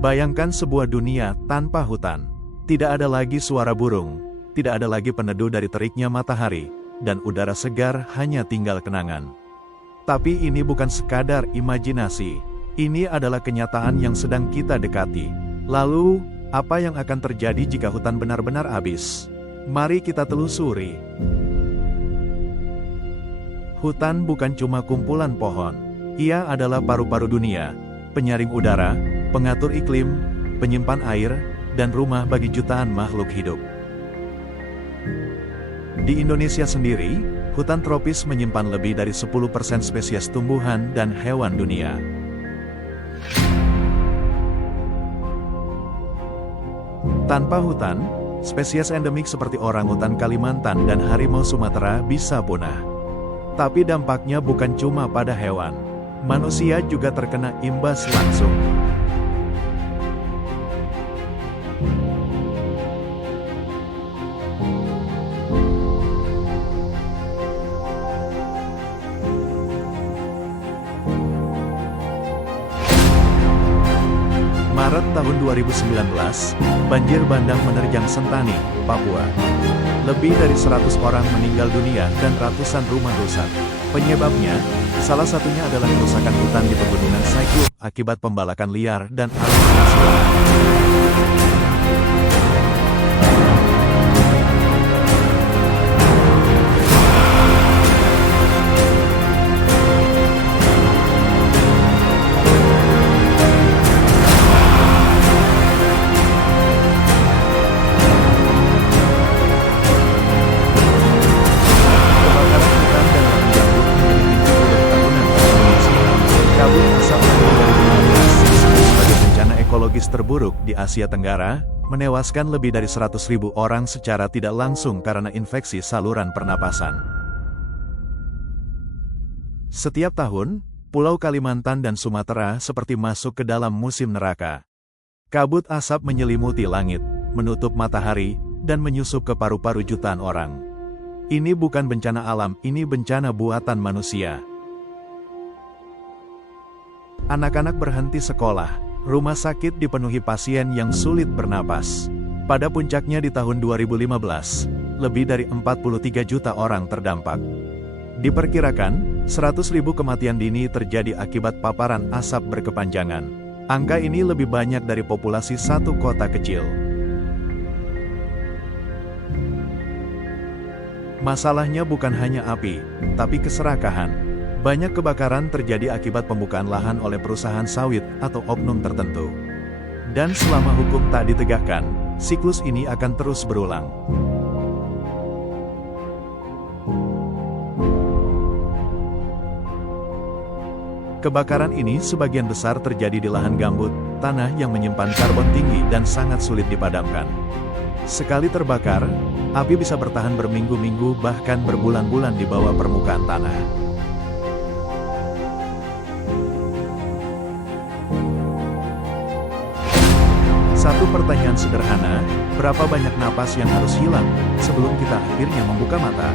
Bayangkan sebuah dunia tanpa hutan. Tidak ada lagi suara burung, tidak ada lagi peneduh dari teriknya matahari, dan udara segar hanya tinggal kenangan. Tapi ini bukan sekadar imajinasi. Ini adalah kenyataan yang sedang kita dekati. Lalu, apa yang akan terjadi jika hutan benar-benar habis? Mari kita telusuri. Hutan bukan cuma kumpulan pohon. Ia adalah paru-paru dunia, penyaring udara, pengatur iklim, penyimpan air, dan rumah bagi jutaan makhluk hidup. Di Indonesia sendiri, hutan tropis menyimpan lebih dari 10% spesies tumbuhan dan hewan dunia. Tanpa hutan, spesies endemik seperti orangutan Kalimantan dan harimau Sumatera bisa punah. Tapi dampaknya bukan cuma pada hewan. Manusia juga terkena imbas langsung. Maret tahun 2019, banjir bandang menerjang Sentani, Papua. Lebih dari 100 orang meninggal dunia dan ratusan rumah rusak. Penyebabnya, salah satunya adalah kerusakan hutan di pegunungan Saiklop akibat pembalakan liar dan alienasi lahan. Ekologis terburuk di Asia Tenggara, menewaskan lebih dari 100.000 orang secara tidak langsung karena infeksi saluran pernapasan. Setiap tahun, Pulau Kalimantan dan Sumatera seperti masuk ke dalam musim neraka. Kabut asap menyelimuti langit, menutup matahari, dan menyusup ke paru-paru jutaan orang. Ini bukan bencana alam, ini bencana buatan manusia. Anak-anak berhenti sekolah. Rumah sakit dipenuhi pasien yang sulit bernapas. Pada puncaknya di tahun 2015, lebih dari 43 juta orang terdampak. Diperkirakan, 100.000 kematian dini terjadi akibat paparan asap berkepanjangan. Angka ini lebih banyak dari populasi satu kota kecil. Masalahnya bukan hanya api, tapi keserakahan. Banyak kebakaran terjadi akibat pembukaan lahan oleh perusahaan sawit atau oknum tertentu. Dan selama hukum tak ditegakkan, siklus ini akan terus berulang. Kebakaran ini sebagian besar terjadi di lahan gambut, tanah yang menyimpan karbon tinggi dan sangat sulit dipadamkan. Sekali terbakar, api bisa bertahan berminggu-minggu bahkan berbulan-bulan di bawah permukaan tanah. Satu pertanyaan sederhana, berapa banyak napas yang harus hilang sebelum kita akhirnya membuka mata?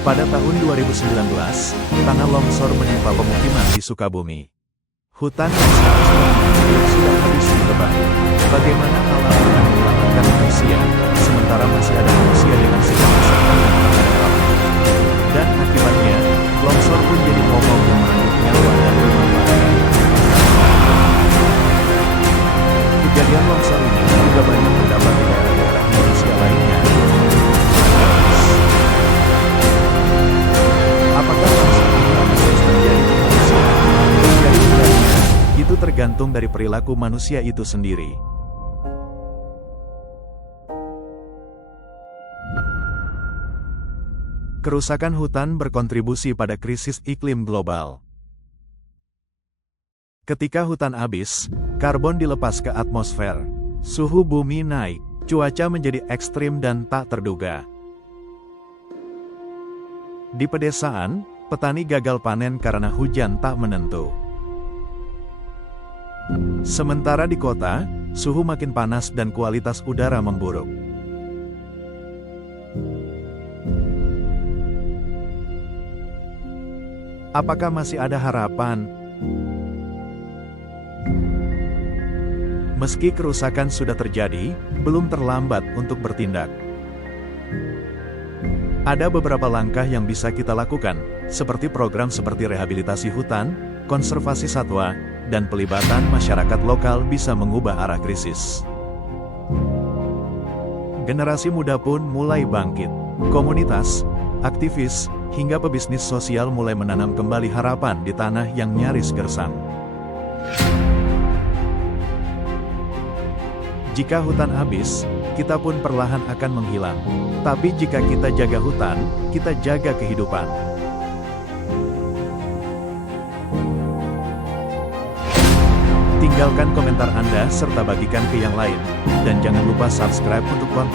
Pada tahun 2019, tanah longsor menimpa pemukiman di Sukabumi. Hutan yang seharusnya sudah habis ditebang. Bagaimana alam akan menyelamatkan manusia, sementara masih ada manusia dengan sikap keserakahan terhadap alam. Dan akibatnya, longsor pun jadi momok yang merenggut nyawa dan rumah warga. Kejadian longsor ini juga banyak terdapat di daerah-daerah Indonesia lainnya. Apakah longsor ini akan terus terjadi di Indonesia? Jadi tidaknya, itu tergantung dari perilaku manusia itu sendiri. Kerusakan hutan berkontribusi pada krisis iklim global. Ketika hutan habis, karbon dilepas ke atmosfer. Suhu bumi naik, cuaca menjadi ekstrim dan tak terduga. Di pedesaan, petani gagal panen karena hujan tak menentu. Sementara di kota, suhu makin panas dan kualitas udara memburuk. Apakah masih ada harapan? Meski kerusakan sudah terjadi, belum terlambat untuk bertindak. Ada beberapa langkah yang bisa kita lakukan, seperti program seperti rehabilitasi hutan, konservasi satwa, dan pelibatan masyarakat lokal bisa mengubah arah krisis. Generasi muda pun mulai bangkit. Komunitas, aktivis, hingga pebisnis sosial mulai menanam kembali harapan di tanah yang nyaris gersang. Jika hutan habis, kita pun perlahan akan menghilang. Tapi jika kita jaga hutan, kita jaga kehidupan. Tinggalkan komentar Anda serta bagikan ke yang lain. Dan jangan lupa subscribe untuk konten